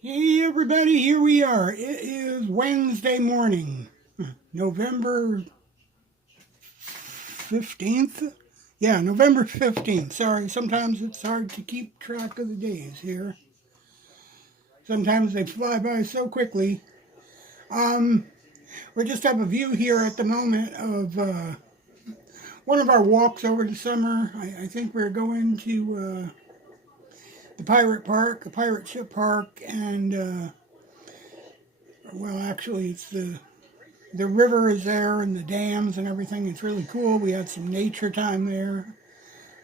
Hey everybody, here we are. It is Wednesday morning, November 15th. Yeah, November 15th. Sorry, sometimes it's hard to keep track of the days here. Sometimes they fly by so quickly. Um, we just have a view here at the moment of one of our walks over the summer. I think we're going to the pirate park, a pirate ship park, and well, actually, it's the river is there and the dams and everything. It's really cool. We had some nature time there.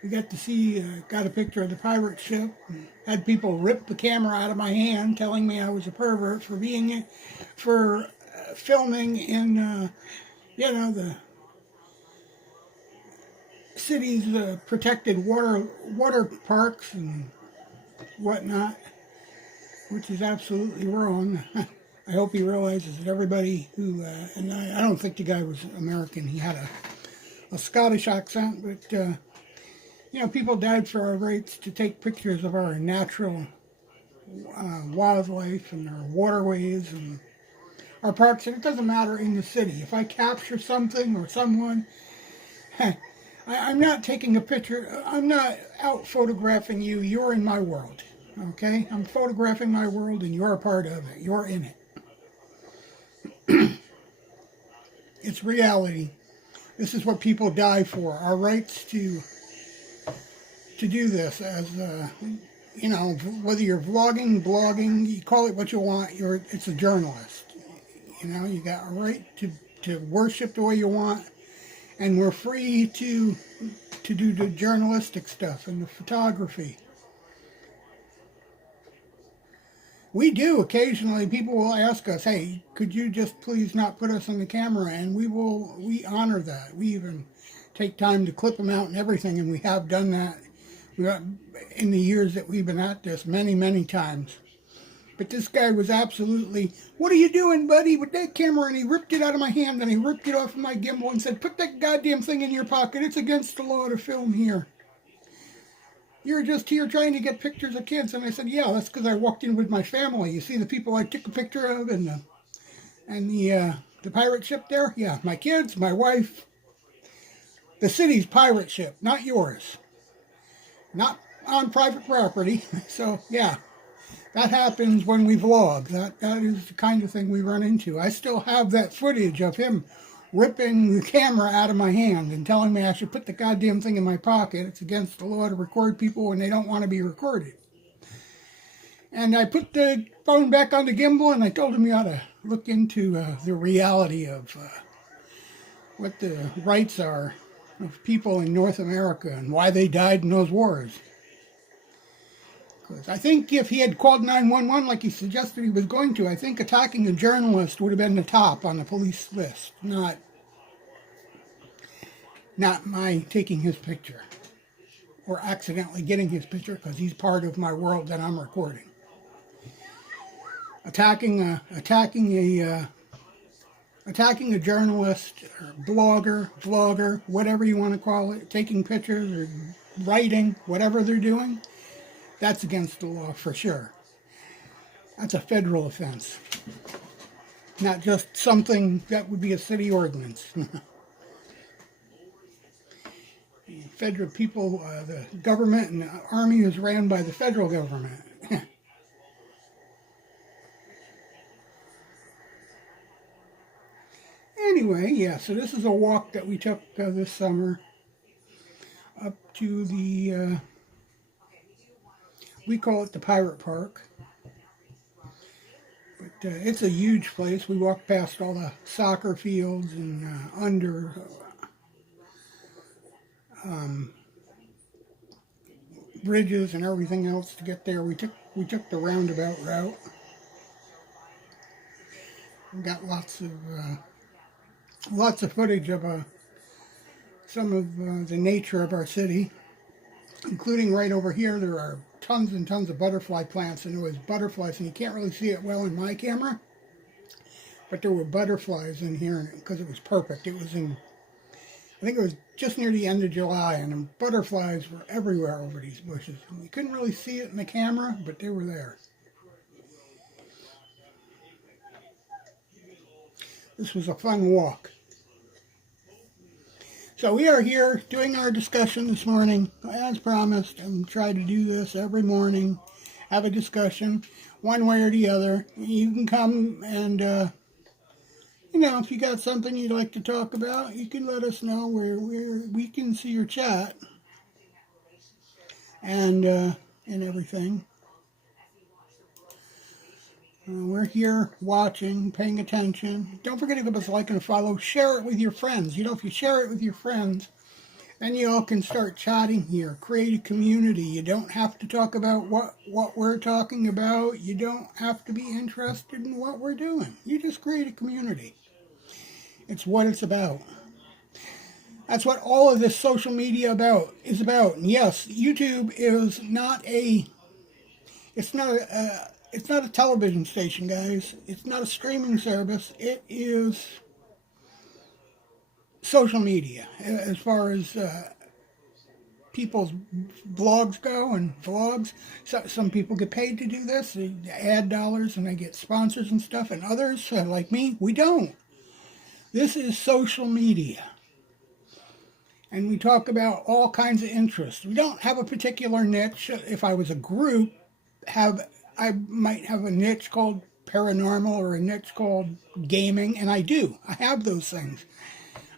We got to see, got a picture of the pirate ship. Had people rip the camera out of my hand, telling me I was a pervert for filming in, the city's protected water parks and whatnot, which is absolutely wrong. I hope he realizes that everybody who, and I don't think the guy was American. He had a Scottish accent, but people died for our rights to take pictures of our natural wildlife and our waterways and our parks. And it doesn't matter in the city. If I capture something or someone, I'm not taking a picture. I'm not out photographing you. You're in my world. Okay? I'm photographing my world and you're a part of it. You're in it. It's reality. This is what people die for. Our rights to do this as whether you're vlogging, blogging, you call it what you want. It's a journalist. You got a right to worship the way you want, and we're free to do the journalistic stuff and the photography. We do occasionally. People will ask us, "Hey, could you just please not put us on the camera?" And we honor that. We even take time to clip them out and everything, and we have done that in the years that we've been at this many, many times. But this guy was absolutely, "What are you doing, buddy, with that camera?" And he ripped it out of my hand, and he ripped it off of my gimbal and said, "Put that goddamn thing in your pocket. It's against the law to film here. You're just here trying to get pictures of kids." And I said, "Yeah, that's because I walked in with my family. You see the people I took a picture of and the pirate ship there? Yeah, my kids, my wife. The city's pirate ship, not yours. Not on private property." So, yeah, that happens when we vlog. That is the kind of thing we run into. I still have that footage of him ripping the camera out of my hand and telling me I should put the goddamn thing in my pocket. It's against the law to record people when they don't want to be recorded. And I put the phone back on the gimbal and I told him he ought to look into the reality of what the rights are of people in North America and why they died in those wars. Because I think if he had called 911 like he suggested he was going to, I think attacking a journalist would have been the top on the police list, not my taking his picture or accidentally getting his picture because he's part of my world that I'm recording. Attacking a journalist or blogger, vlogger, whatever you want to call it, taking pictures or writing, whatever they're doing, that's against the law for sure. That's a federal offense, not just something that would be a city ordinance. Federal people, the government and the army is ran by the federal government. Anyway, yeah, so this is a walk that we took this summer up to we call it the Pirate Park. But it's a huge place. We walked past all the soccer fields and under bridges and everything else to get there. We took the roundabout route. We got lots of footage of some of the nature of our city, including right over here. There are tons and tons of butterfly plants, and there was butterflies, and you can't really see it well in my camera, but there were butterflies in here because it was perfect. It was I think it was just near the end of July, and the butterflies were everywhere over these bushes. And you couldn't really see it in the camera, but they were there. This was a fun walk. So we are here doing our discussion this morning, as promised. I'm trying to do this every morning, have a discussion, one way or the other. You can come and, if you got something you'd like to talk about, you can let us know. We can see your chat and everything. We're here watching, paying attention. Don't forget to give us a like and a follow. Share it with your friends. If you share it with your friends, then you all can start chatting here. Create a community. You don't have to talk about what we're talking about. You don't have to be interested in what we're doing. You just create a community. It's what it's about. That's what all of this social media is about. And yes, YouTube is not a television station, guys. It's not a streaming service. It is social media, as far as people's blogs go and vlogs. So, some people get paid to do this, they ad dollars, and they get sponsors and stuff, and others, like me, we don't. This is social media. And we talk about all kinds of interests. We don't have a particular niche. If I was a group, I might have a niche called paranormal or a niche called gaming, and I do. I have those things.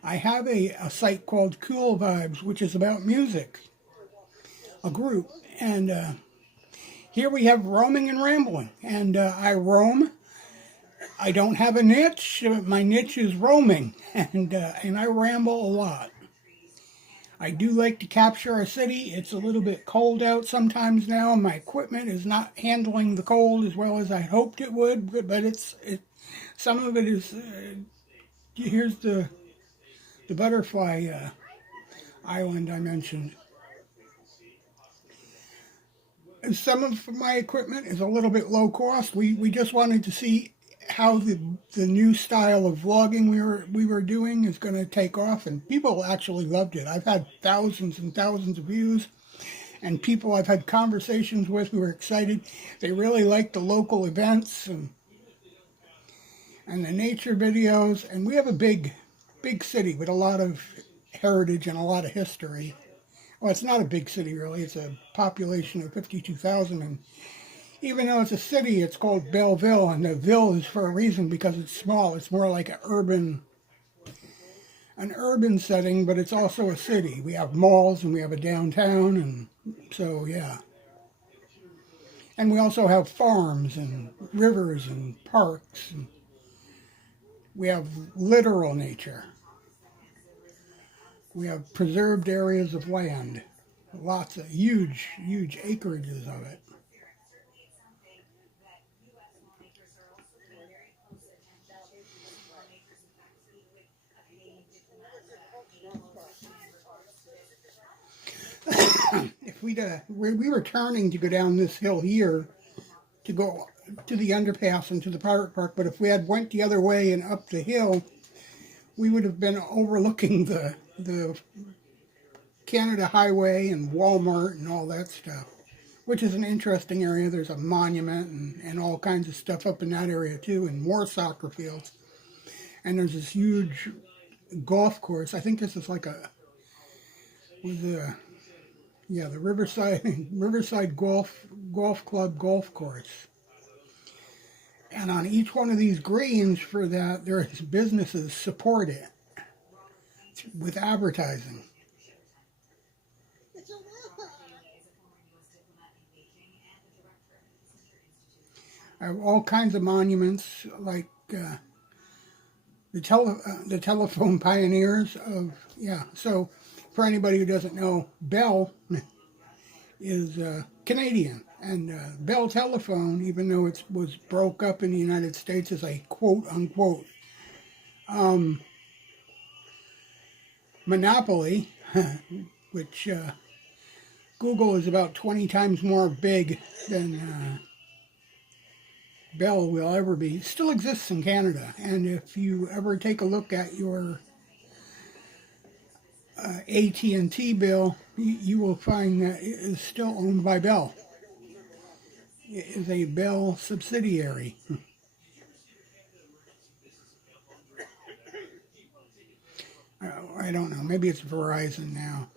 I have a site called Cool Vibes, which is about music, a group. And here we have roaming and rambling. And I roam. I don't have a niche. My niche is roaming, and I ramble a lot. I do like to capture a city. It's a little bit cold out sometimes now. My equipment is not handling the cold as well as I hoped it would, but some of it is. Here's the butterfly island I mentioned. And some of my equipment is a little bit low cost. We just wanted to see how the new style of vlogging we were doing is going to take off, and people actually loved it. I've had thousands and thousands of views, and people I've had conversations with who were excited. They really liked the local events and the nature videos. And we have a big city with a lot of heritage and a lot of history. Well, it's not a big city really. It's a population of 52,000, and even though it's a city, it's called Belleville, and the ville is for a reason, because it's small. It's more like an urban setting, but it's also a city. We have malls, and we have a downtown, and so, yeah. And we also have farms and rivers and parks. And we have literal nature. We have preserved areas of land. Lots of huge acreages of it. If we were turning to go down this hill here to go to the underpass and to the pirate park, but if we had went the other way and up the hill, we would have been overlooking the Canada Highway and Walmart and all that stuff, which is an interesting area. There's a monument and all kinds of stuff up in that area too, and more soccer fields. And there's this huge golf course. I think this is like the Riverside Golf Club golf course. And on each one of these greens for that, there's businesses support it with advertising. I have all kinds of monuments, like the telephone pioneers of, So for anybody who doesn't know, Bell is Canadian, and Bell Telephone, even though it was broke up in the United States as a quote-unquote monopoly, which Google is about 20 times more big than Bell will ever be, still exists in Canada. And if you ever take a look at your AT&T bill, you will find that it is still owned by Bell. It is a Bell subsidiary. I don't know. Maybe it's Verizon now.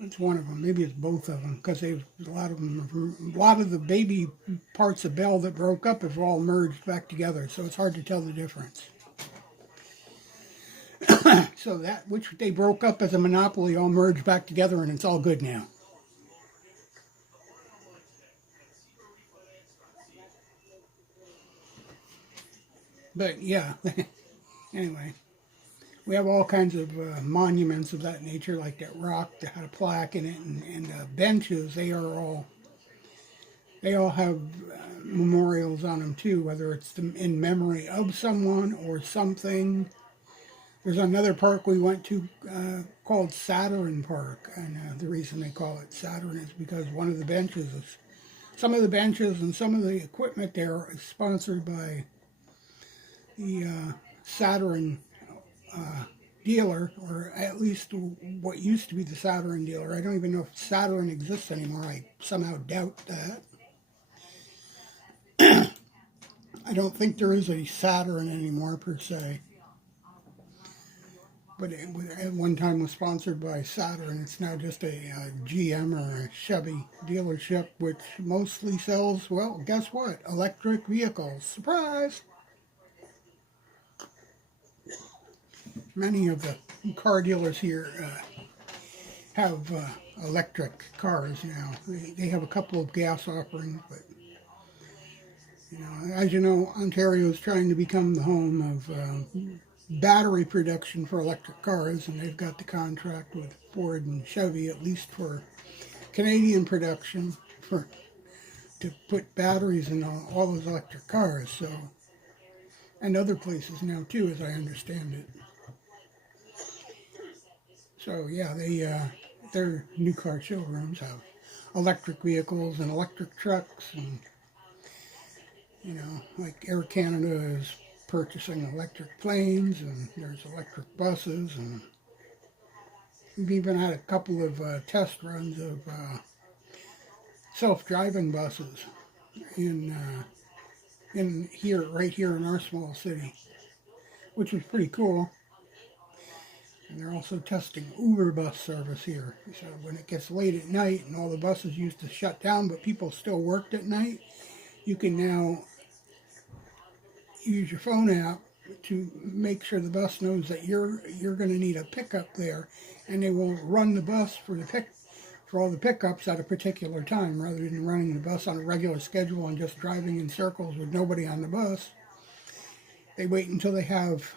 It's one of them. Maybe it's both of them because a lot of them. A lot of the baby parts of Bell that broke up have all merged back together, so it's hard to tell the difference. So that which they broke up as a monopoly all merged back together, and it's all good now. But yeah, anyway, we have all kinds of monuments of that nature, like that rock that had a plaque in it, and benches. They all have memorials on them too, whether it's in memory of someone or something. There's another park we went to called Saturn Park, and the reason they call it Saturn is because one of the benches is, some of the benches and some of the equipment there is sponsored by the Saturn dealer, or at least what used to be the Saturn dealer. I don't even know if Saturn exists anymore. I somehow doubt that. I don't think there is a Saturn anymore per se. But it at one time was sponsored by Saturn. It's now just a GM or a Chevy dealership, which mostly sells, well, guess what? Electric vehicles. Surprise! Many of the car dealers here have electric cars now. They have a couple of gas offerings, but you know, as you know, Ontario is trying to become the home of battery production for electric cars, and they've got the contract with Ford and Chevy, at least for Canadian production, to put batteries in all those electric cars. So, and other places now too, as I understand it. So yeah, their new car showrooms have electric vehicles and electric trucks, and you know, like Air Canada is purchasing electric planes, and there's electric buses, and we've even had a couple of test runs of self-driving buses in here, right here in our small city, which was pretty cool. And they're also testing Uber bus service here. So when it gets late at night and all the buses used to shut down, but people still worked at night, you can now use your phone app to make sure the bus knows that you're going to need a pickup there, and they will run the bus for all the pickups at a particular time, rather than running the bus on a regular schedule and just driving in circles with nobody on the bus. They wait until they have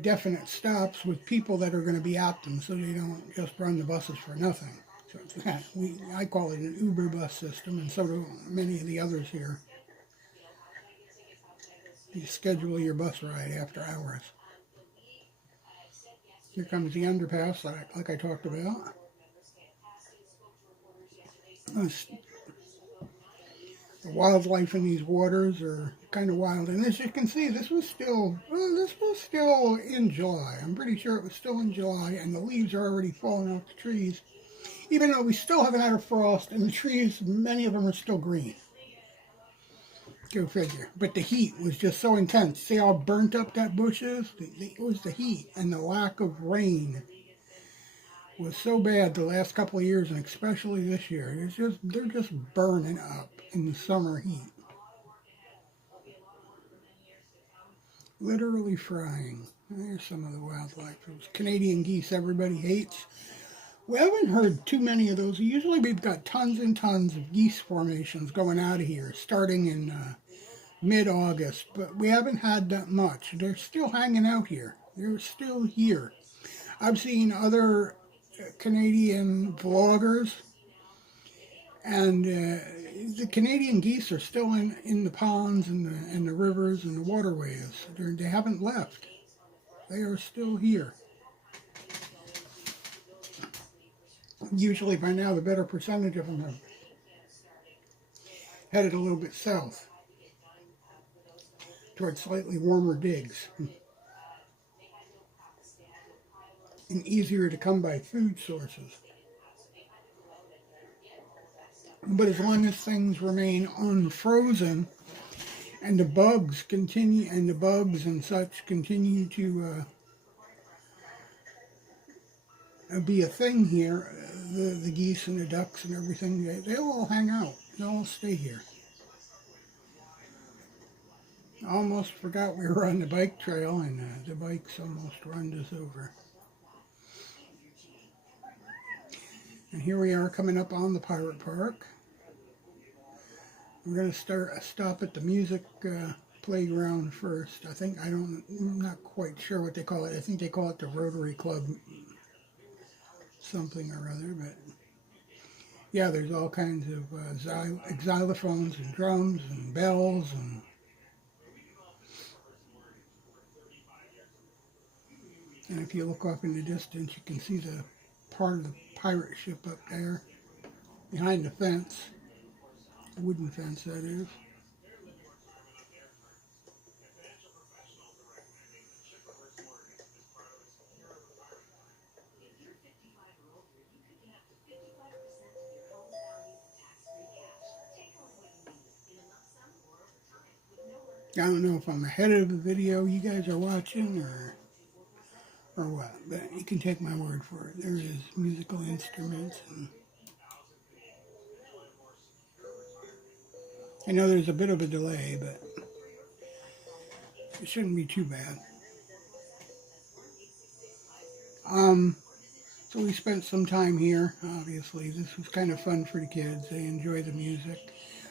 definite stops with people that are going to be at them, so they don't just run the buses for nothing. So I call it an Uber bus system, and so do many of the others here. You schedule your bus ride after hours. Here comes the underpass, like I talked about. The wildlife in these waters are kind of wild, and as you can see, this was still in July. I'm pretty sure it was still in July, and the leaves are already falling off the trees, even though we still haven't had a frost, and the trees, many of them are still green. Go figure. But the heat was just so intense. See how burnt up that bush is? It was the heat, and the lack of rain was so bad the last couple of years, and especially this year. They're just burning up in the summer heat. Literally frying. There's some of the wildlife. Those Canadian geese everybody hates. We haven't heard too many of those. Usually we've got tons and tons of geese formations going out of here, starting in mid-August, but we haven't had that much. They're still hanging out here. They're still here. I've seen other Canadian vloggers, and the Canadian geese are still in the ponds and the rivers and the waterways. They haven't left. They are still here. Usually by now the better percentage of them have headed a little bit south towards slightly warmer digs and easier to come by food sources. But as long as things remain unfrozen And the bugs continue, and the bugs and such continue to be a thing here. The geese and the ducks and everything, they'll all hang out. They'll all stay here. I almost forgot we were on the bike trail, and the bikes almost run us over. And here we are coming up on the pirate park. We're going to stop at the music playground first. I'm not quite sure what they call it. I think they call it the Rotary Club something or other, but yeah, there's all kinds of xylophones and drums and bells, and if you look off in the distance, you can see the part of the pirate ship up there behind the fence, the wooden fence that is. I don't know if I'm ahead of the video you guys are watching or what, but you can take my word for it. There is musical instruments, and I know there's a bit of a delay, but it shouldn't be too bad. So we spent some time here, obviously. This was kind of fun for the kids. They enjoy the music.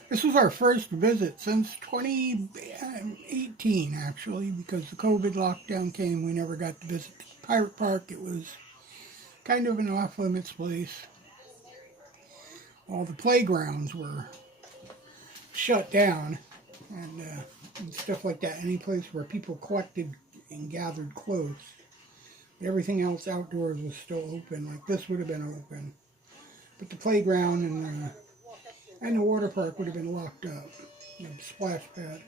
This was our first visit since 2018, actually, because the COVID lockdown came. We never got to visit the pirate park. It was kind of an off-limits place. All the playgrounds were shut down and stuff like that. Any place where people collected and gathered close. Everything else outdoors was still open. Like this would have been open, but the playground and the water park would have been locked up. The splash pad.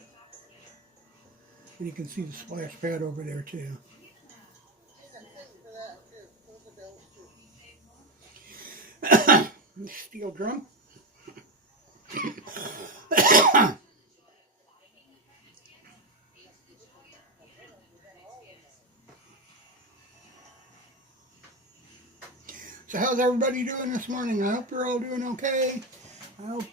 And you can see the splash pad over there too. Steel drum. So how's everybody doing this morning? I hope you're all doing okay. I hope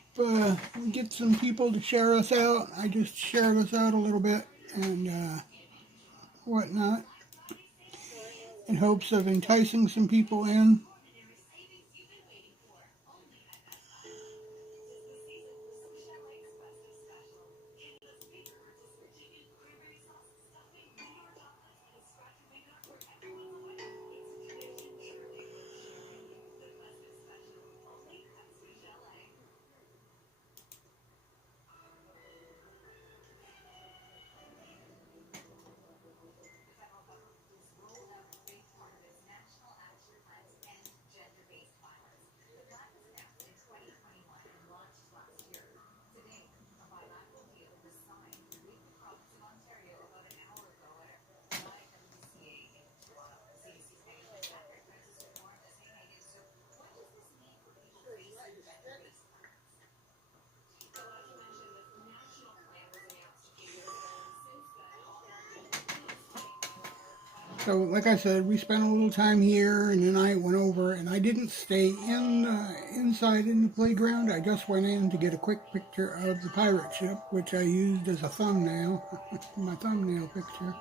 we get some people to share us out. I just shared us out a little bit and whatnot in hopes of enticing some people in. So, like I said, we spent a little time here, and then I went over, and I didn't stay inside in the playground. I just went in to get a quick picture of the pirate ship, which I used as a thumbnail, my thumbnail picture.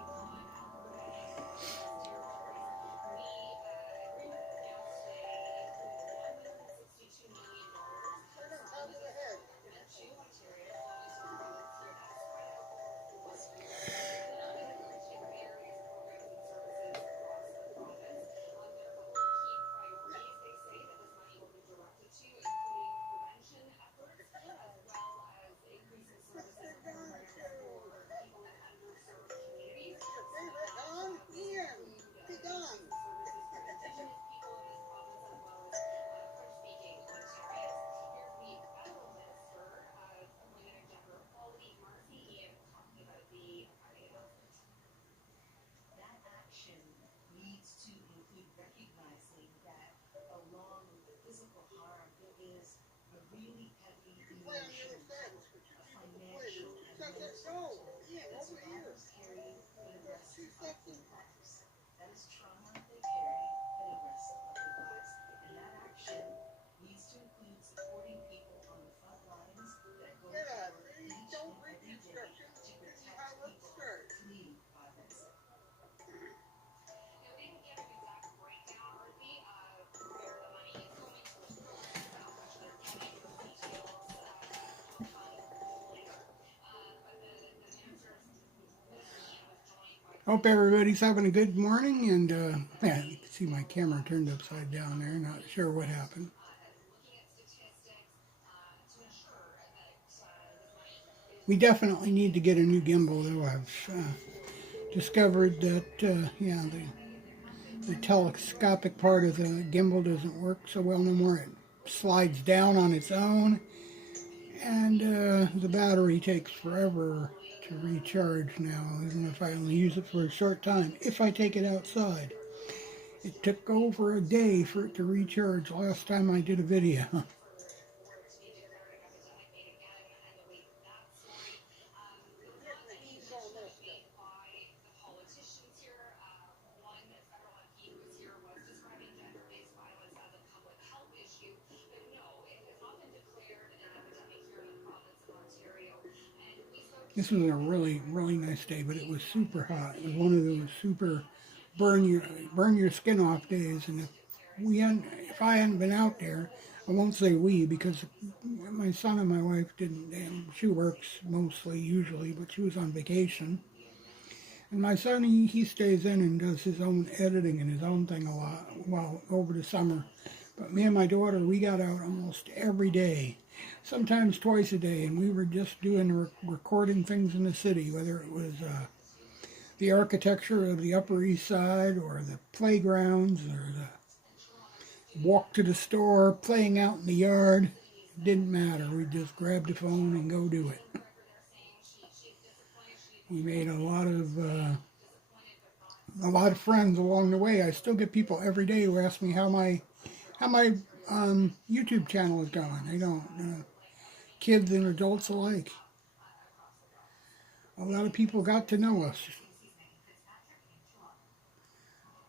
Hope everybody's having a good morning, and yeah, you can see my camera turned upside down there. Not sure what happened. We definitely need to get a new gimbal, though. I've discovered that yeah, the telescopic part of the gimbal doesn't work so well no more. It slides down on its own, and the battery takes forever to recharge now, even if I only use it for a short time. If I take it outside, it took over a day for it to recharge last time I did a video. This was a really, really nice day, but it was super hot. It was one of those super burn your skin off days. And if I hadn't been out there, I won't say we, because my son and my wife didn't. She works mostly, usually, but she was on vacation. And my son, he stays in and does his own editing and his own thing a lot while over the summer. But me and my daughter, we got out almost every day, sometimes twice a day, and we were just doing recording things in the city, whether it was the architecture of the Upper East Side, or the playgrounds, or the walk to the store, playing out in the yard. It didn't matter. We just grabbed the phone and go do it. We made a lot of friends along the way. I still get people every day who ask me how my YouTube channel is going. They don't, kids and adults alike. A lot of people got to know us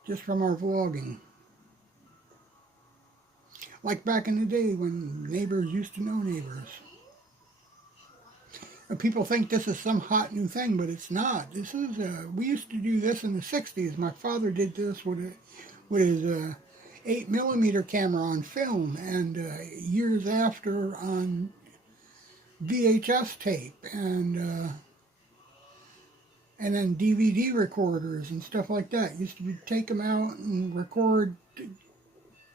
just from our vlogging. Like back in the day when neighbors used to know neighbors. People think this is some hot new thing, but it's not. This is we used to do this in the 60s. My father did this with his 8mm camera on film, and years after on VHS tape, and then DVD recorders and stuff like that. Used to take them out and record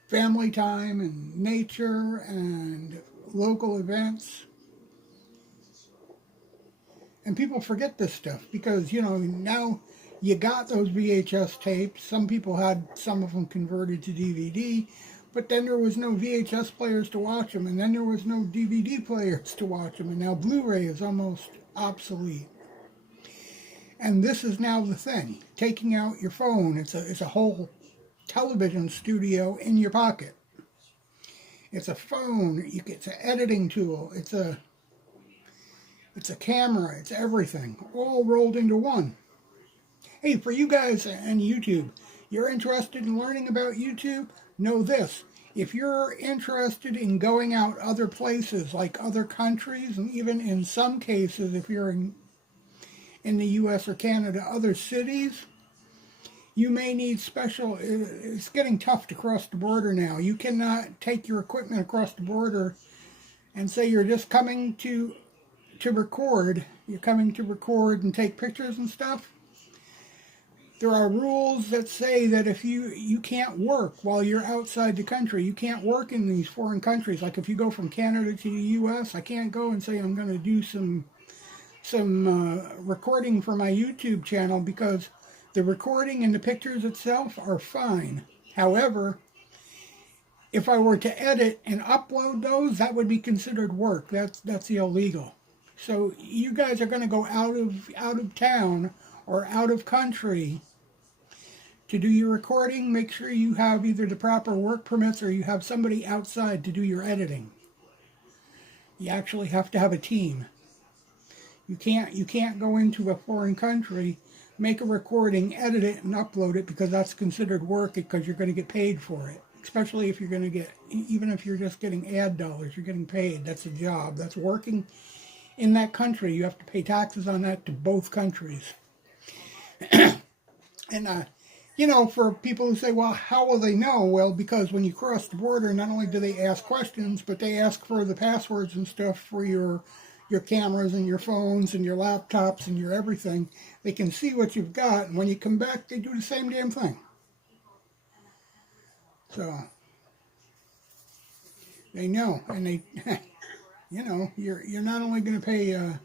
family time and nature and local events. And people forget this stuff because, now you got those VHS tapes. Some people had some of them converted to DVD, but then there was no VHS players to watch them, and then there was no DVD players to watch them, and now Blu-ray is almost obsolete. And this is now the thing. Taking out your phone, it's a whole television studio in your pocket. It's a phone, it's an editing tool, it's a camera, it's everything, all rolled into one. Hey, for you guys on YouTube, you're interested in learning about YouTube? Know this. If you're interested in going out other places, like other countries, and even in some cases, if you're in the U.S. or Canada, other cities, you may need special. It's getting tough to cross the border now. You cannot take your equipment across the border and say you're just coming to record. You're coming to record and take pictures and stuff. There are rules that say that if you can't work while you're outside the country. You can't work in these foreign countries. Like if you go from Canada to the U.S., I can't go and say I'm going to do some recording for my YouTube channel, because the recording and the pictures itself are fine. However, if I were to edit and upload those, that would be considered work. That's illegal. So you guys are going to go out of town or out of country to do your recording. Make sure you have either the proper work permits or you have somebody outside to do your editing. You actually have to have a team. You can't go into a foreign country make a recording, edit it, and upload it, because that's considered work, because you're going to get paid for it. Especially if you're going to get, even if you're just getting ad dollars, you're getting paid. That's a job. That's working in that country. You have to pay taxes on that to both countries. And, you know, for people who say, well, how will they know? Well, because when you cross the border, not only do they ask questions, but they ask for the passwords and stuff for your cameras and your phones and your laptops and your everything. They can see what you've got, and when you come back, they do the same damn thing. So they know, and they, you know, you're not only going to pay a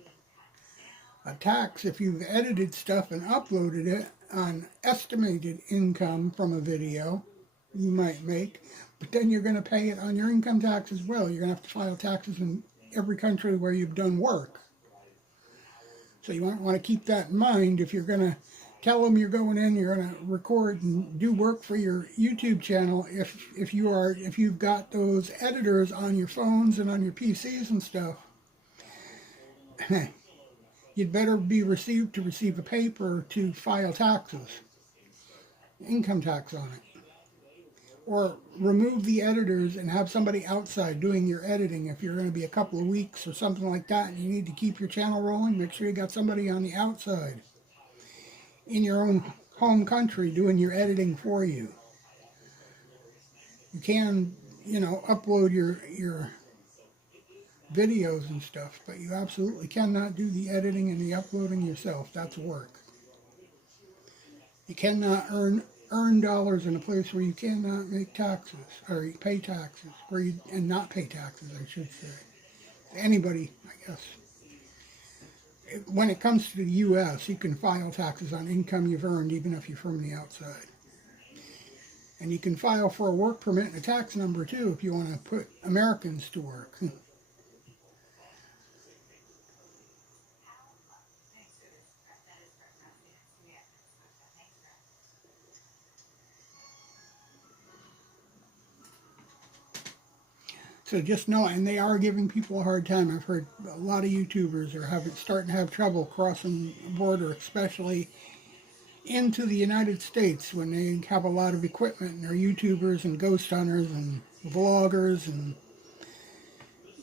tax if you've edited stuff and uploaded it on estimated income from a video you might make, but then you're going to pay it on your income tax as well. You're going to have to file taxes in every country where you've done work. So you might want to keep that in mind if you're going to tell them you're going in, you're going to record and do work for your YouTube channel. If you've got those editors on your phones and on your PCs and stuff, you'd better be received to receive a paper to file taxes, income tax on it. Or remove the editors and have somebody outside doing your editing. If you're going to be a couple of weeks or something like that and you need to keep your channel rolling, make sure you got somebody on the outside in your own home country doing your editing for you. You can, you know, upload your videos and stuff, but you absolutely cannot do the editing and the uploading yourself. That's work. You cannot earn dollars in a place where you cannot make taxes, or pay taxes, and not pay taxes, I should say. Anybody, I guess. When it comes to the U.S., you can file taxes on income you've earned, even if you're from the outside. And you can file for a work permit and a tax number, too, if you want to put Americans to work. So just know, and they are giving people a hard time. I've heard a lot of YouTubers are starting to have trouble crossing the border, especially into the United States, when they have a lot of equipment and they're YouTubers and ghost hunters and vloggers and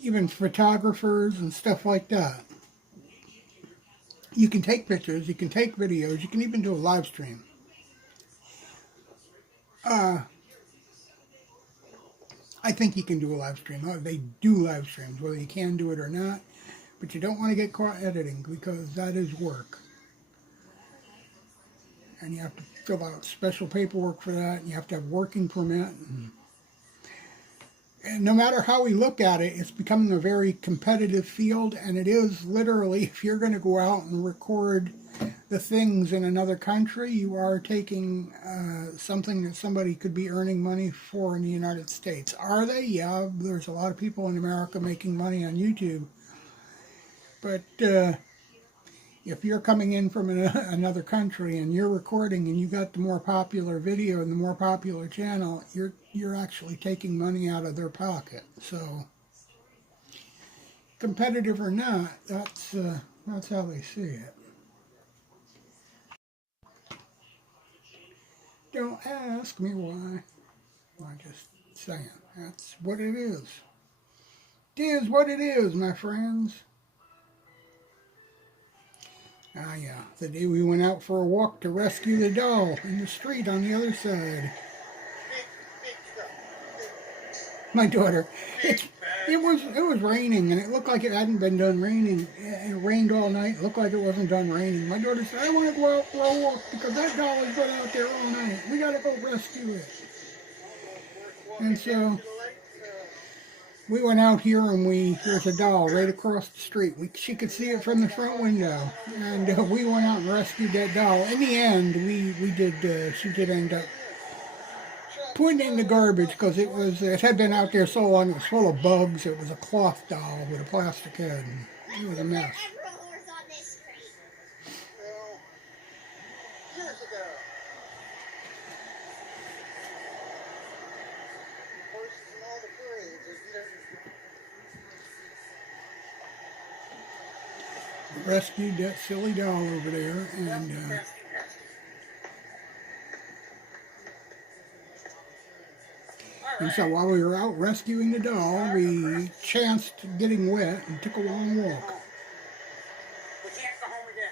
even photographers and stuff like that. You can take pictures, you can take videos, you can even do a live stream. I think you can do a live stream. They do live streams, whether you can do it or not. But you don't want to get caught editing, because that is work. And you have to fill out special paperwork for that, and you have to have working permit. And no matter how we look at it, it's becoming a very competitive field, and it is literally, if you're going to go out and record the things in another country, you are taking something that somebody could be earning money for in the United States. Are they? Yeah, there's a lot of people in America making money on YouTube. But if you're coming in from another country and you're recording and you got the more popular video and the more popular channel, you're actually taking money out of their pocket. So, competitive or not, that's how they see it. Don't ask me why. I'm just saying. That's what it is. It is what it is, my friends. Ah, yeah. The day we went out for a walk to rescue the doll in the street on the other side. My daughter. It was raining, and it looked like it hadn't been done raining. It rained all night. It looked like it wasn't done raining. My daughter said, I want to go out for a walk because that doll has been out there all night. We got to go rescue it. And so we went out here, and there's a doll right across the street. She could see it from the front window. And we went out and rescued that doll. In the end, she did end up putting it in the garbage, because it had been out there so long, it was full of bugs. It was a cloth doll with a plastic head. It was a mess. Rescued that silly doll over there, and And so while we were out rescuing the doll, we chanced getting wet and took a long walk. We can't go home again.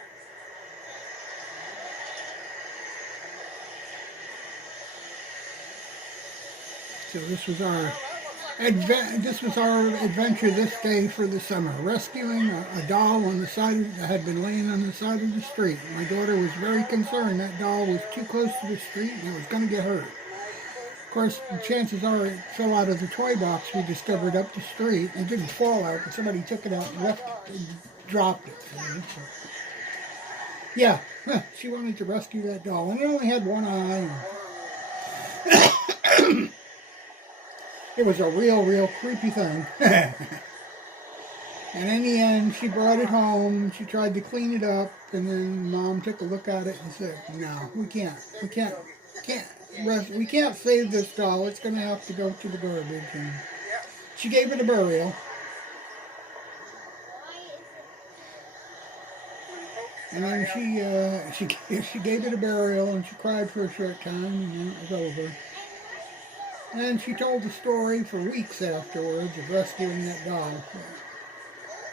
So this was our adventure this day for the summer, rescuing a doll on the side that had been laying on the side of the street. My daughter was very concerned that doll was too close to the street and it was going to get hurt. Of course, the chances are it fell out of the toy box we discovered up the street. It didn't fall out, but somebody took it out and left it and dropped it. So, yeah, she wanted to rescue that doll, and it only had one eye. It was a real creepy thing. And in the end, she brought it home. She tried to clean it up, and then Mom took a look at it and said, "No, we can't save this doll. It's going to have to go to the garbage." And she gave it a burial. And then she gave it a burial, and she cried for a short time, and then it was over. And she told the story for weeks afterwards of rescuing that doll.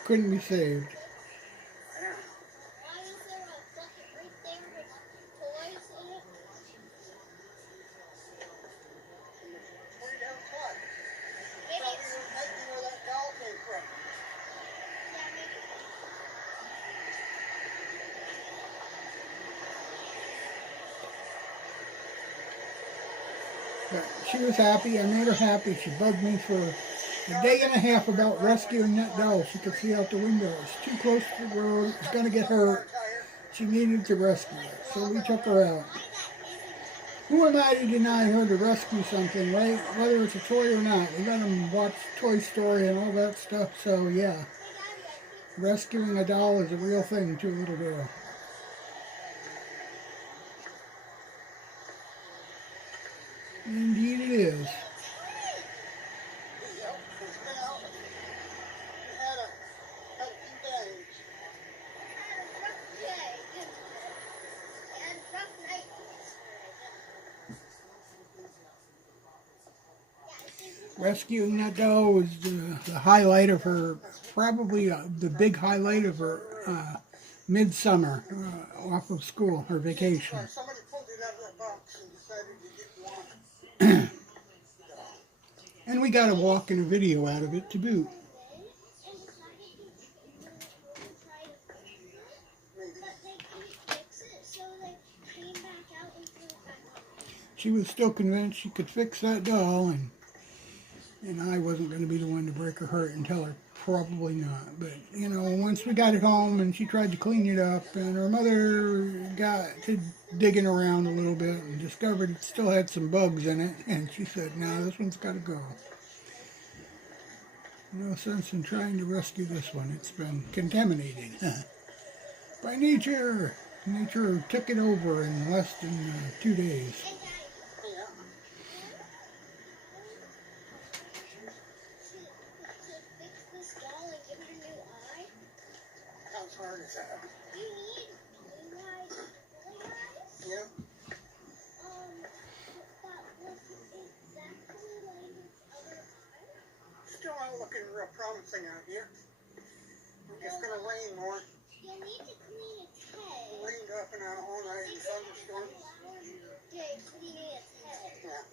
Couldn't be saved. But she was happy. I made her happy. She bugged me for a day and a half about rescuing that doll. She could see out the window. It's too close to the road. It's going to get hurt. She needed to rescue it. So we took her out. Who am I to deny her to rescue something, right? Whether it's a toy or not. We let them watch Toy Story and all that stuff. So, yeah. Rescuing a doll is a real thing to a little girl. Indeed it is. Rescuing that doll was the highlight of her, probably the big highlight of her midsummer off of school, her vacation. Somebody pulled it out of that box and decided they didn't want it. And we got a walk and a video out of it to boot. She was still convinced she could fix that doll, and I wasn't going to be the one to break her heart and tell her probably not. But, you know, once we got it home and she tried to clean it up, and her mother got to digging around a little bit and discovered it still had some bugs in it, and she said, "No, this one's got to go. No sense in trying to rescue this one. It's been contaminated by nature." Nature took it over in less than 2 days. How hard is that? Yeah. Still not looking real promising out here. I'm just going to rain more. You need to clean its head. Rained up and out all night in thunderstorms. Okay, cleaning its head. Yeah.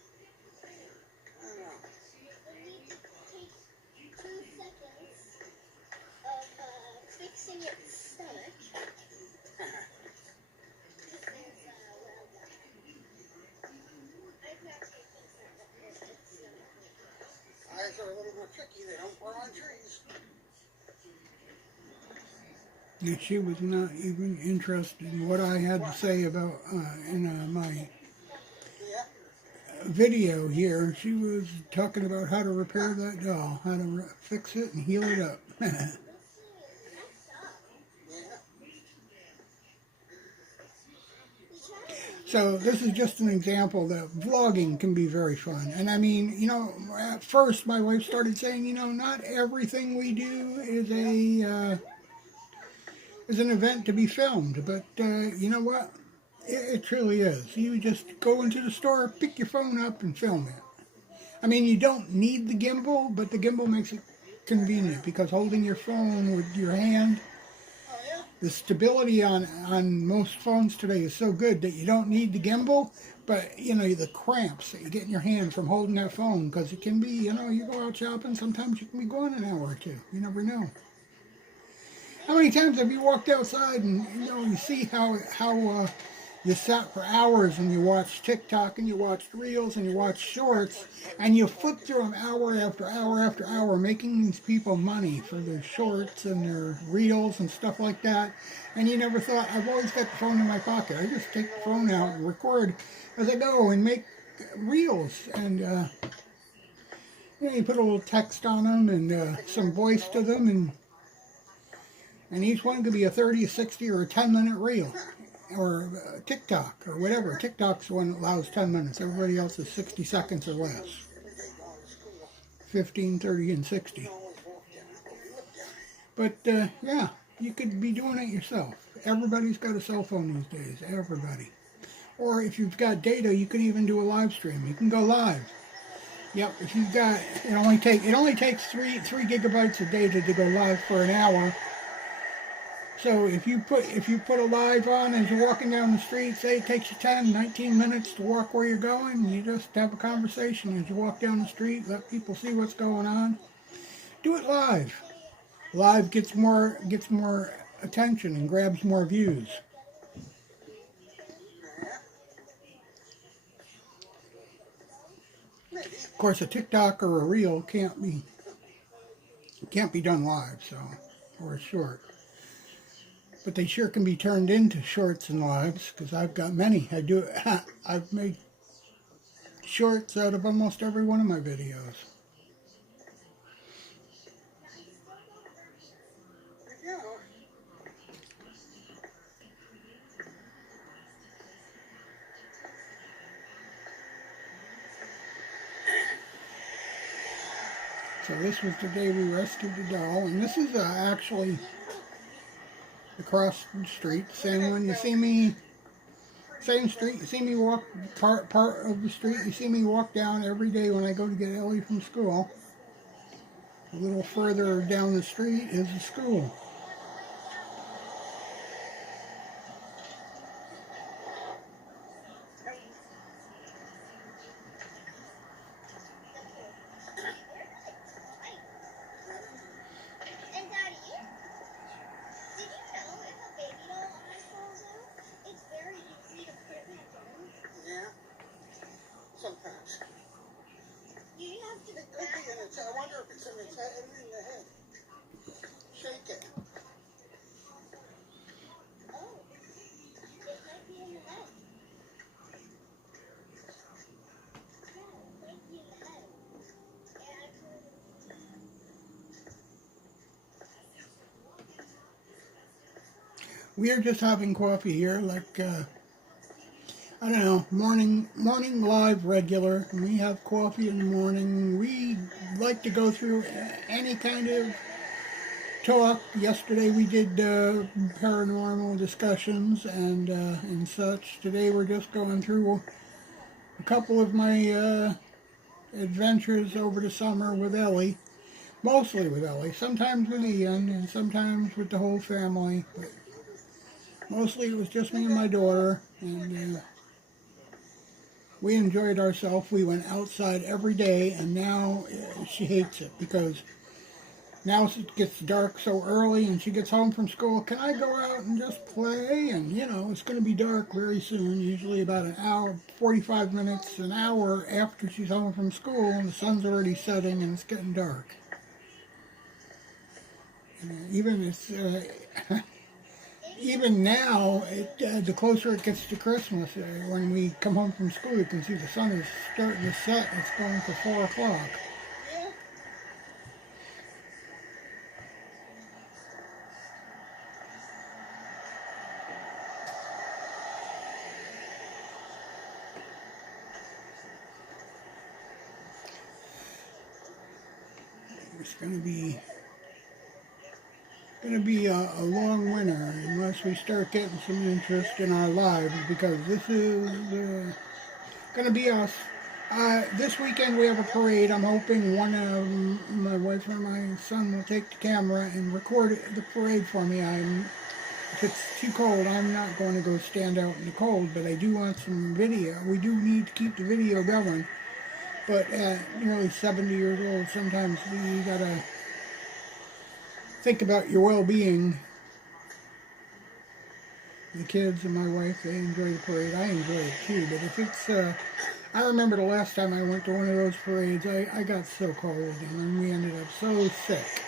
I don't know. You need to take 2 seconds of fixing its stomach. Eyes are a little more tricky. They don't grow on trees. Yeah, she was not even interested in what I had to say about in my video here. She was talking about how to repair that doll, how to fix it and heal it up. So this is just an example that vlogging can be very fun. And I mean, you know, at first my wife started saying, you know, not everything we do is an event to be filmed. But you know what? It truly is. You just go into the store, pick your phone up and film it. I mean, you don't need the gimbal, but the gimbal makes it convenient because holding your phone with your hand, Oh, yeah? the stability on most phones today is so good that you don't need the gimbal, but, you know, the cramps that you get in your hand from holding that phone, because it can be, you know, you go out shopping, sometimes you can be gone an hour or two. You never know. How many times have you walked outside and, you know, you see how you sat for hours and you watched TikTok and you watched Reels and you watched Shorts and you flip through them hour after hour after hour, making these people money for their Shorts and their Reels and stuff like that. And you never thought, I've always got the phone in my pocket. I just take the phone out and record as I go and make Reels. And, you know, you put a little text on them and some voice to them, and each one could be a 30, a 60, or a 10-minute reel. Or TikTok, or whatever. TikTok's the one that allows 10 minutes. Everybody else is 60 seconds or less. 15, 30, and 60. But, yeah, you could be doing it yourself. Everybody's got a cell phone these days. Everybody. Or if you've got data, you can even do a live stream. You can go live. Yep, if you've got, it only takes 3 gigabytes of data to go live for an hour. So if you put a live on as you're walking down the street, say it takes you 10, 19 minutes to walk where you're going, you just have a conversation as you walk down the street, let people see what's going on. Do it live. Live gets more attention and grabs more views. Of course, a TikTok or a reel can't be done live, so, or a short. But they sure can be turned into shorts and lives, because I've got many. I've made shorts out of almost every one of my videos. Yeah. So this was the day we rescued the doll, and this is actually across the street, same one. You see me, same street. You see me walk part of the street. You see me walk down every day when I go to get Ellie from school. A little further down the street is the school. And Daddy, did you know if a baby doll eye falls out, it's very easy to put it back on? Yeah. Sometimes. You have to It could be in its, I wonder if it's in its head, in the head. Shake it. Oh, it might be in the head. Yeah, it might be in the head. And I've heard We are just having coffee here, like I don't know, morning live regular. We have coffee in the morning. We like to go through any kind of talk. Yesterday we did paranormal discussions and such. Today we're just going through a couple of my adventures over the summer with Ellie. Mostly with Ellie. Sometimes with Ian and sometimes with the whole family. But mostly it was just me and my daughter. And we enjoyed ourselves. We went outside every day, and now she hates it because now it gets dark so early and she gets home from school. Can I go out and just play? And, you know, it's going to be dark very soon, usually about an hour, 45 minutes, an hour after she's home from school, and the sun's already setting and it's getting dark. Even now, the closer it gets to Christmas, when we come home from school, you can see the sun is starting to set. It's going for 4 o'clock. Yeah. It's going to be a long winter unless we start getting some interest in our lives, because this is going to be us This weekend we have a parade. I'm hoping one of my wife or my son will take the camera and record the parade for me. If it's too cold, I'm not going to go stand out in the cold, but I do want some video. We do need to keep the video going. But at nearly 70 years old, sometimes you gotta think about your well-being. The kids and my wife, they enjoy the parade. I enjoy it too. But if it's, I remember the last time I went to one of those parades, I got so cold and then we ended up so sick.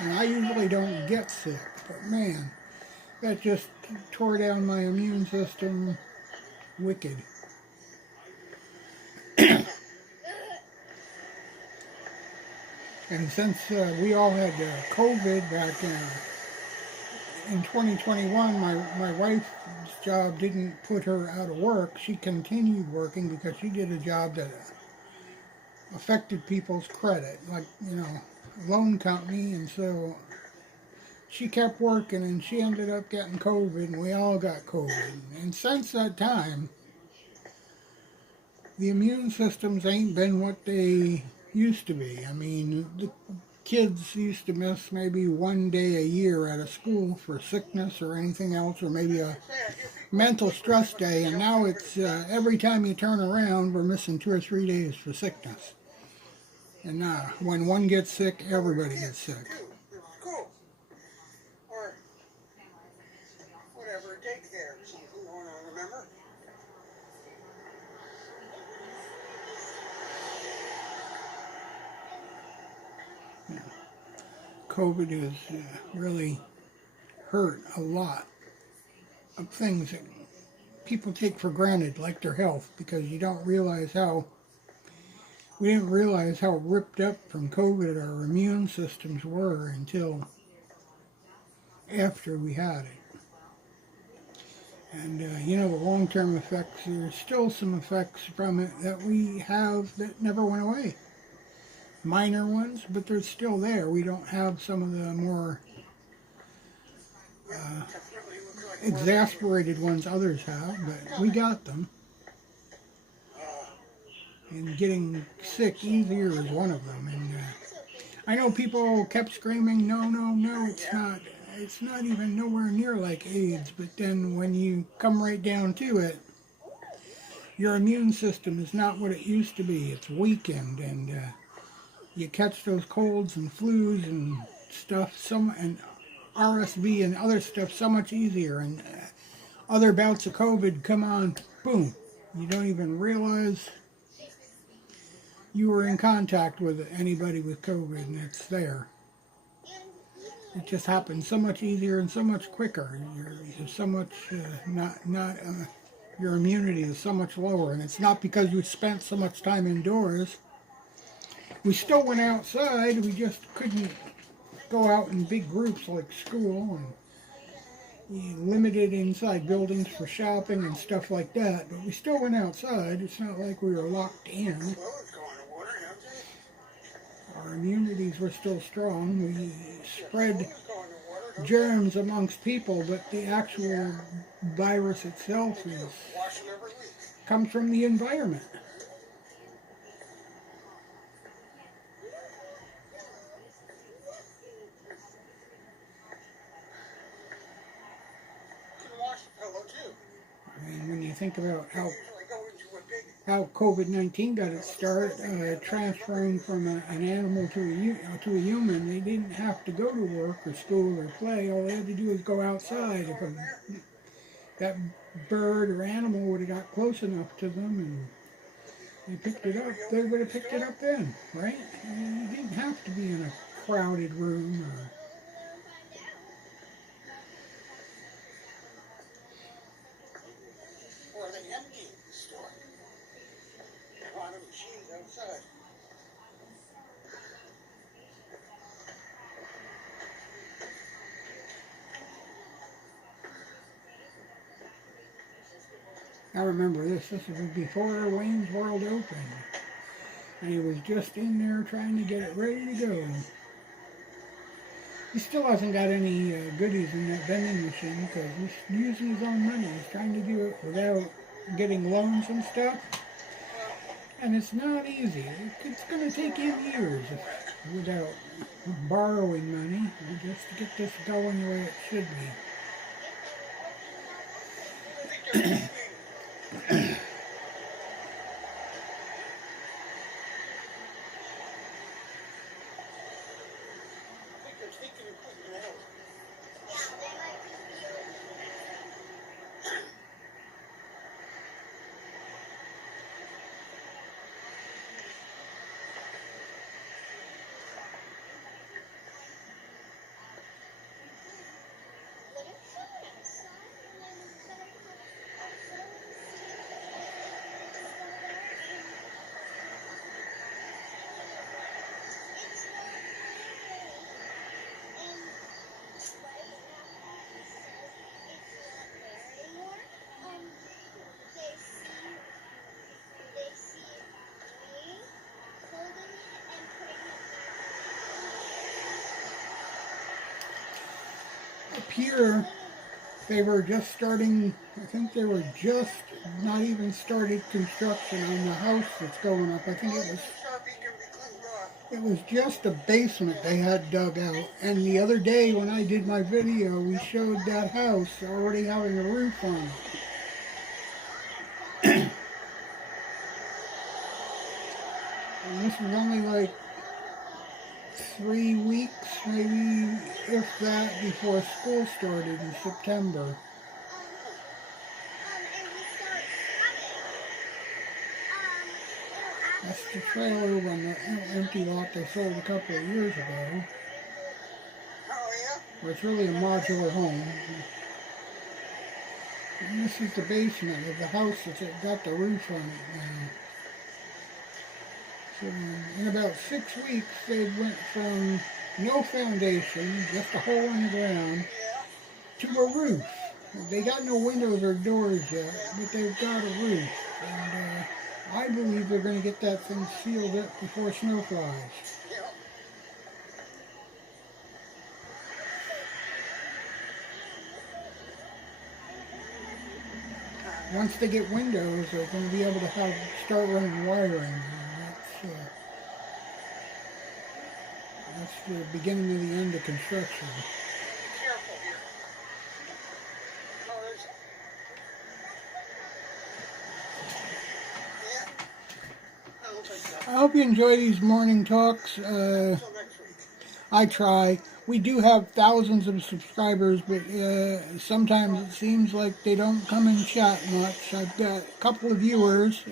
And I usually don't get sick, but man, that just tore down my immune system wicked. And since we all had COVID back in 2021, my wife's job didn't put her out of work. She continued working because she did a job that affected people's credit, like, loan company, and so she kept working and she ended up getting COVID and we all got COVID. And since that time, the immune systems ain't been what they used to be. I mean, the kids used to miss maybe one day a year out of school for sickness or anything else, or maybe a mental stress day, and now it's every time you turn around, we're missing 2 or 3 days for sickness. And when one gets sick, everybody gets sick. School. Or whatever, daycare or something going on, remember? COVID has really hurt a lot of things that people take for granted, like their health, because you don't realize we didn't realize how ripped up from COVID our immune systems were until after we had it. And, the long-term effects, there's still some effects from it that we have that never went away. Minor ones, but they're still there. We don't have some of the more exasperated ones others have, but we got them. And getting sick easier is one of them. And I know people kept screaming, no, it's not even nowhere near like AIDS. But then when you come right down to it, your immune system is not what it used to be. It's weakened, and you catch those colds and flus and stuff, and RSV and other stuff so much easier. And other bouts of COVID come on, boom. You don't even realize you were in contact with anybody with COVID, and it's there. It just happens so much easier and so much quicker. You're so much your immunity is so much lower, and it's not because you spent so much time indoors. We still went outside. We just couldn't go out in big groups like school, and limited inside buildings for shopping and stuff like that. But we still went outside. It's not like we were locked in. Our immunities were still strong. We spread germs amongst people, but the actual virus itself comes from the environment. I mean, when you think about how COVID-19 got its start, transferring from an animal to a human, they didn't have to go to work or school or play. All they had to do was go outside. If that bird or animal would have got close enough to them and they picked it up, they would have picked it up then, right? I mean, you didn't have to be in a crowded room or the empty store. A lot of machines outside. I remember this was before Wayne's World opened. And he was just in there trying to get it ready to go. He still hasn't got any goodies in that vending machine because he's using his own money. He's trying to do it without getting loans and stuff. And it's not easy. It's going to take you years without borrowing money just to get this going the way it should be. I think they're thinking, of putting it out. Yeah, they might just be open. What if someone outside and then set up a phone it's not really, and right now it says it's not there anymore. They see me holding it and putting it back. Up here, they were just starting, I think they were just not even started construction on the house that's going up. I think it was just a basement they had dug out. And the other day when I did my video, we showed that house already having a roof on it. And this was only like 3 weeks, maybe if that, before school started in September. And we start having, That's the trailer on the empty lot they sold a couple of years ago. Oh, yeah? Where it's really a modular home. And this is the basement of the house that's got the roof on it now. So in about 6 weeks, they went from no foundation, just a hole in the ground, to a roof. They got no windows or doors yet, but they've got a roof. And I believe they're going to get that thing sealed up before snow flies. Once they get windows, they're going to be able to start running wiring. That's the beginning of the end of construction. Careful here. Oh, there's... Yeah. I hope I got it. I hope you enjoy these morning talks. Until next week. I try. We do have thousands of subscribers, but sometimes it seems like they don't come and chat much. I've got a couple of viewers.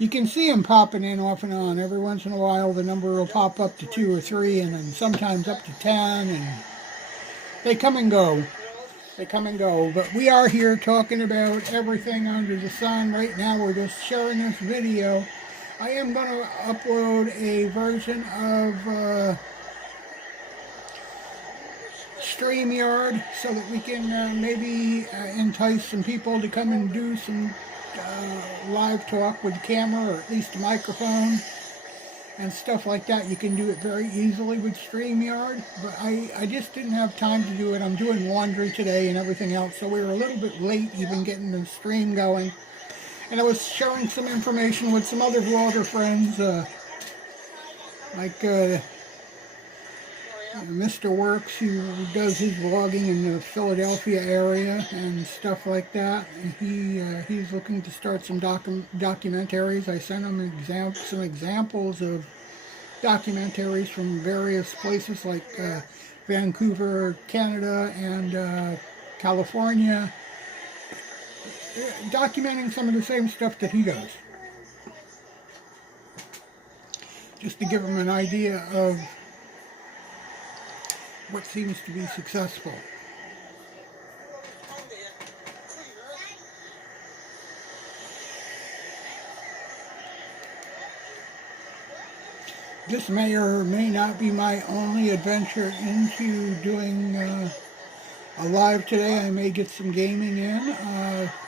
You can see them popping in off and on. Every once in a while, the number will pop up to 2 or 3, and then sometimes up to 10, and they come and go. They come and go. But we are here talking about everything under the sun. Right now, we're just sharing this video. I am going to upload a version of StreamYard so that we can maybe entice some people to come and do some live talk with camera, or at least a microphone and stuff like that. You can do it very easily with StreamYard, but I just didn't have time to do it. I'm doing laundry today and everything else, so we were a little bit late even getting the stream going. And I was sharing some information with some other vlogger friends, like Mr. Works, who does his vlogging in the Philadelphia area and stuff like that. And he's looking to start some documentaries. I sent him some examples of documentaries from various places like Vancouver, Canada, and California, documenting some of the same stuff that he does, just to give him an idea of what seems to be successful. This may or may not be my only adventure into doing a live today. I may get some gaming in.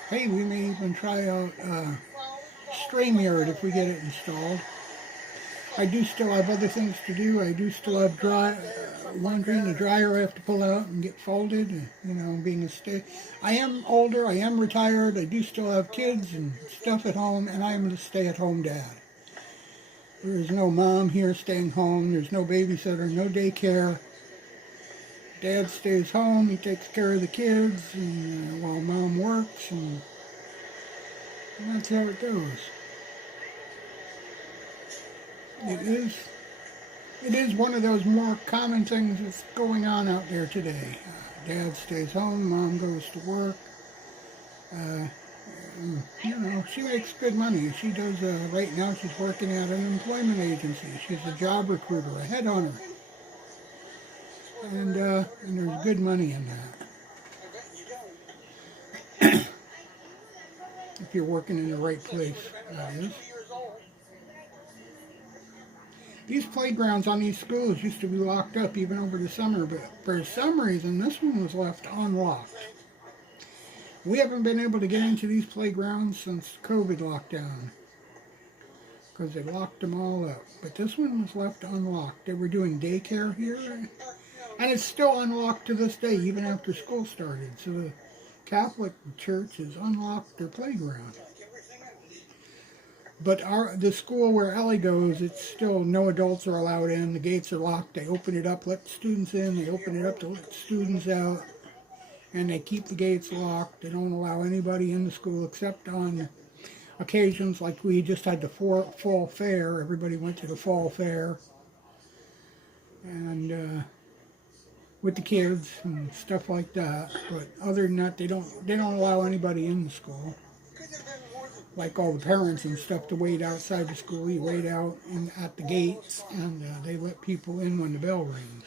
Hey, we may even try out StreamYard if we get it installed. I do still have other things to do. I do still have laundry in the dryer I have to pull out and get folded. You know, being I am older, I am retired, I do still have kids and stuff at home, and I am the stay-at-home dad. There is no mom here staying home, there's no babysitter, no daycare. Dad stays home, he takes care of the kids and, while mom works, and that's how it goes. It is one of those more common things that's going on out there today. Dad stays home, mom goes to work. You know, she makes good money. She does, right now she's working at an employment agency. She's a job recruiter, a headhunter. And there's good money in that. If you're working in the right place, that is. These playgrounds on these schools used to be locked up even over the summer, but for some reason this one was left unlocked. We haven't been able to get into these playgrounds since COVID lockdown because they locked them all up. But this one was left unlocked. They were doing daycare here, and it's still unlocked to this day, even after school started. So the Catholic Church has unlocked their playground. But the school where Ellie goes, it's still no adults are allowed in. The gates are locked. They open it up, let the students in. They open it up to let the students out. And they keep the gates locked. They don't allow anybody in the school except on occasions like we just had the fall fair. Everybody went to the fall fair. And with the kids and stuff like that. But other than that, they don't allow anybody in the school. Like all the parents and stuff to wait outside the school. You wait out at the gates, and they let people in when the bell rings.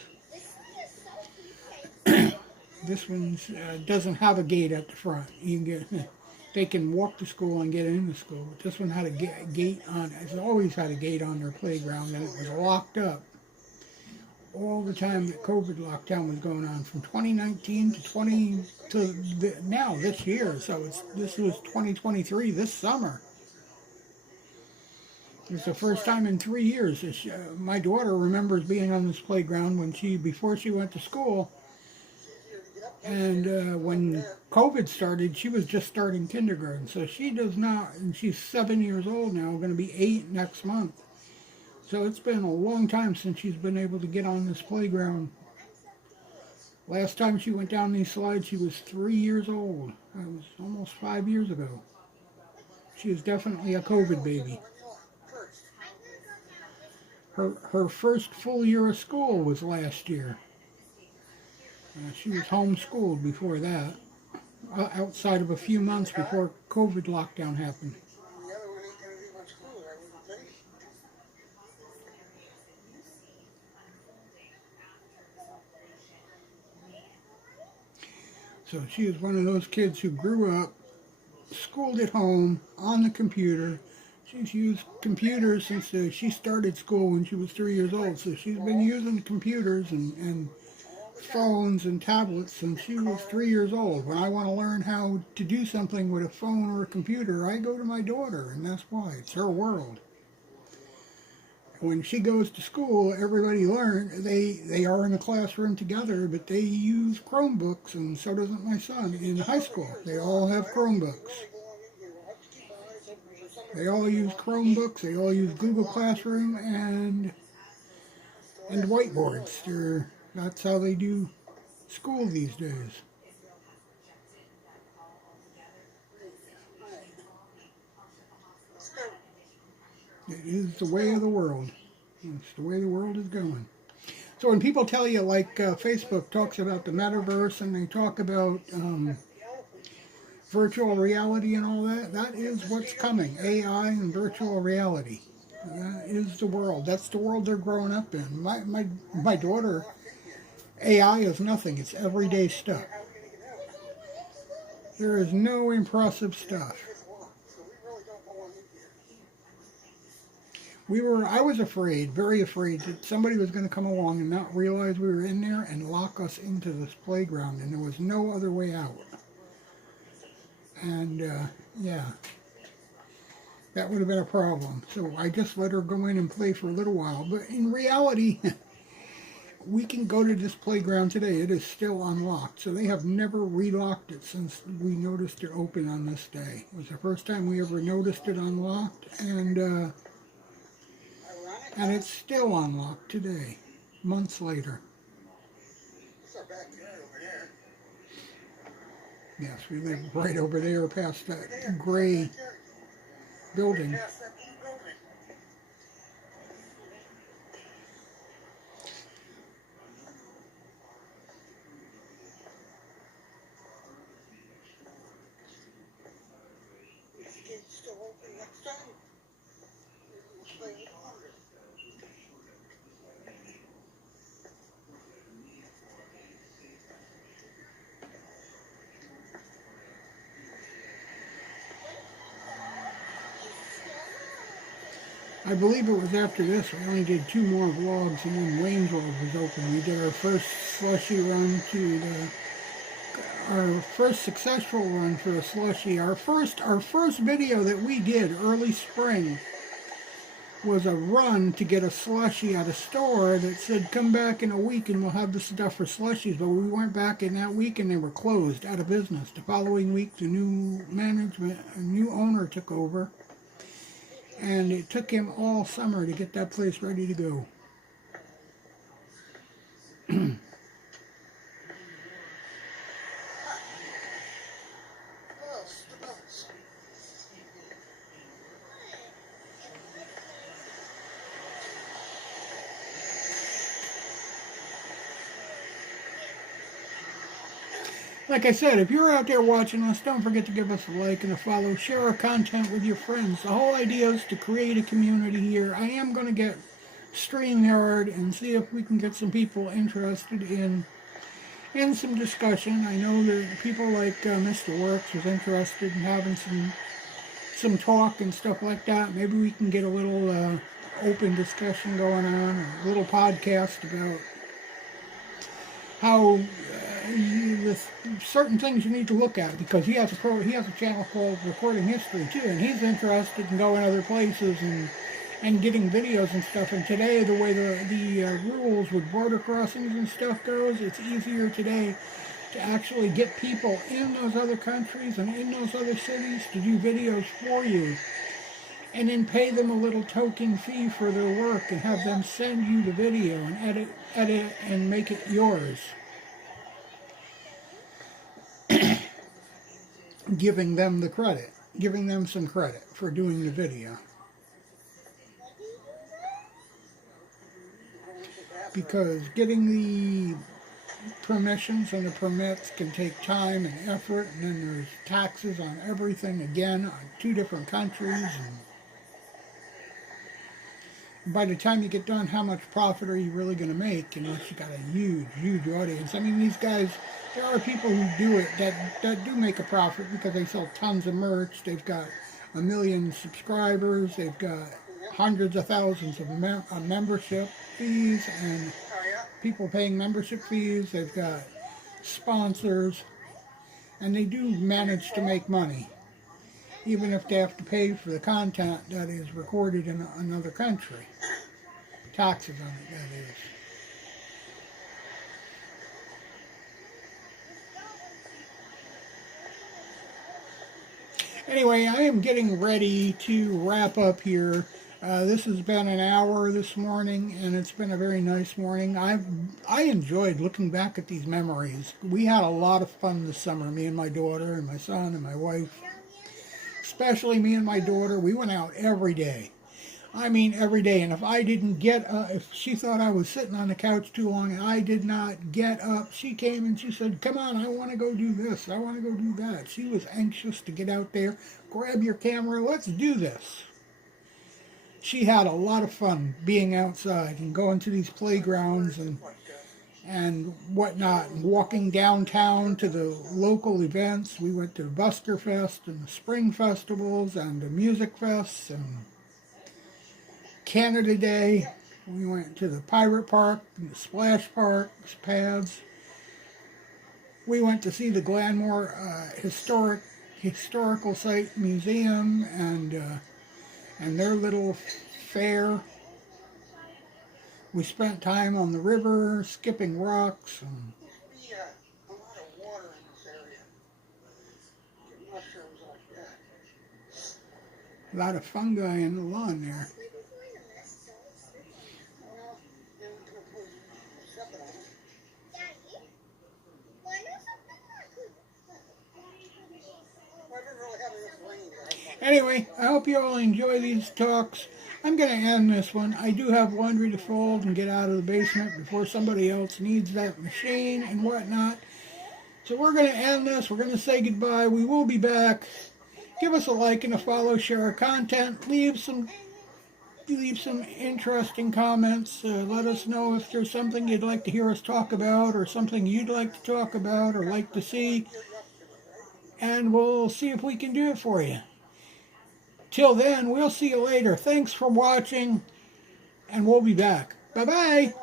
This one doesn't have a gate at the front. You can they can walk to school and get into school. But this one had a gate on. It's always had a gate on their playground, and it was locked up all the time that COVID lockdown was going on, from 2019 to now this year. So this was 2023 this summer. It's the first time in 3 years. My daughter remembers being on this playground before she went to school, and when COVID started, she was just starting kindergarten. So she does not, and she's 7 years old now, going to be 8 next month. So it's been a long time since she's been able to get on this playground. Last time she went down these slides, she was 3 years old. That was almost 5 years ago. She is definitely a COVID baby. Her first full year of school was last year. She was homeschooled before that, outside of a few months before COVID lockdown happened. So she is one of those kids who grew up, schooled at home, on the computer. She's used computers since she started school when she was 3 years old. So she's been using computers and phones and tablets since she was 3 years old. When I want to learn how to do something with a phone or a computer, I go to my daughter, and that's why. It's her world. When she goes to school, everybody learns. They are in the classroom together, but they use Chromebooks, and so doesn't my son in high school. They all have Chromebooks. They all use Chromebooks. They all use Google Classroom and whiteboards. That's how they do school these days. It is the way of the world. It's the way the world is going. So when people tell you, like Facebook talks about the metaverse, and they talk about virtual reality and all that, that is what's coming. AI and virtual reality. That is the world. That's the world they're growing up in. My daughter, AI is nothing. It's everyday stuff. There is no impressive stuff. I was afraid, very afraid, that somebody was going to come along and not realize we were in there and lock us into this playground, and there was no other way out. And, yeah, that would have been a problem. So I just let her go in and play for a little while. But in reality, we can go to this playground today. It is still unlocked. So they have never relocked it since we noticed it open on this day. It was the first time we ever noticed it unlocked, and it's still unlocked today, months later. It's our backyard over there. Yes, we live right over there past that gray Backyard. building. Past that blue building. If the gate's still open next time, we'll play it longer. I believe it was after this. We only did 2 more vlogs, and then Wayne's World was open. We did our first slushy run to our first successful run for a slushy. Our first video that we did early spring was a run to get a slushy at a store that said, come back in a week and we'll have the stuff for slushies. But we went back in that week and they were closed, out of business. The following week, the new management, a new owner took over. And it took him all summer to get that place ready to go. Oh, smells. Like I said, if you're out there watching us, don't forget to give us a like and a follow. Share our content with your friends. The whole idea is to create a community here. I am going to get StreamYard and see if we can get some people interested in some discussion. I know that people like Mr. Works was interested in having some talk and stuff like that. Maybe we can get a little open discussion going on, or a little podcast about how certain things you need to look at, because he has a channel called Recording History too, and he's interested in going other places and getting videos and stuff. And today, the way the rules with border crossings and stuff goes, it's easier today to actually get people in those other countries and in those other cities to do videos for you, and then pay them a little token fee for their work and have them send you the video and edit and make it yours. Giving them the credit, giving them some credit for doing the video. Because getting the permissions and the permits can take time and effort, and then there's taxes on everything again, on 2 different countries, and by the time you get done, how much profit are you really going to make unless you got a huge audience? I mean, these guys, there are people who do it that do make a profit because they sell tons of merch. They've got 1 million subscribers. They've got hundreds of thousands of membership fees and people paying membership fees. They've got sponsors, and they do manage to make money, even if they have to pay for the content that is recorded in another country. Taxes on it, that is. Anyway, I am getting ready to wrap up here. This has been an hour this morning, and it's been a very nice morning. I enjoyed looking back at these memories. We had a lot of fun this summer, me and my daughter and my son and my wife. Especially me and my daughter. We went out every day. I mean, every day. And if I didn't get up, if she thought I was sitting on the couch too long and I did not get up, she came and she said, come on, I want to go do this. I want to go do that. She was anxious to get out there. Grab your camera. Let's do this. She had a lot of fun being outside and going to these playgrounds and whatnot, and walking downtown to the local events. We went to the Busker Fest and the Spring Festivals and the Music Fests and Canada Day. We went to the Pirate Park and the Splash Park pads. We went to see the Glenmore Historical Site Museum and their little fair. We spent time on the river, skipping rocks. And Used to be a lot of water in this area. Get mushrooms like that. a lot of fungi in the lawn there. Well, then we took food stepping on them. I've been really having this rain, guys. Anyway, I hope you all enjoy these talks. I'm going to end this one. I do have laundry to fold and get out of the basement before somebody else needs that machine and whatnot. So we're going to end this. We're going to say goodbye. We will be back. Give us a like and a follow. Share our content. Leave some interesting comments. Let us know if there's something you'd like to hear us talk about, or something you'd like to talk about or like to see. And we'll see if we can do it for you. Till then, we'll see you later. Thanks for watching, and we'll be back. Bye-bye.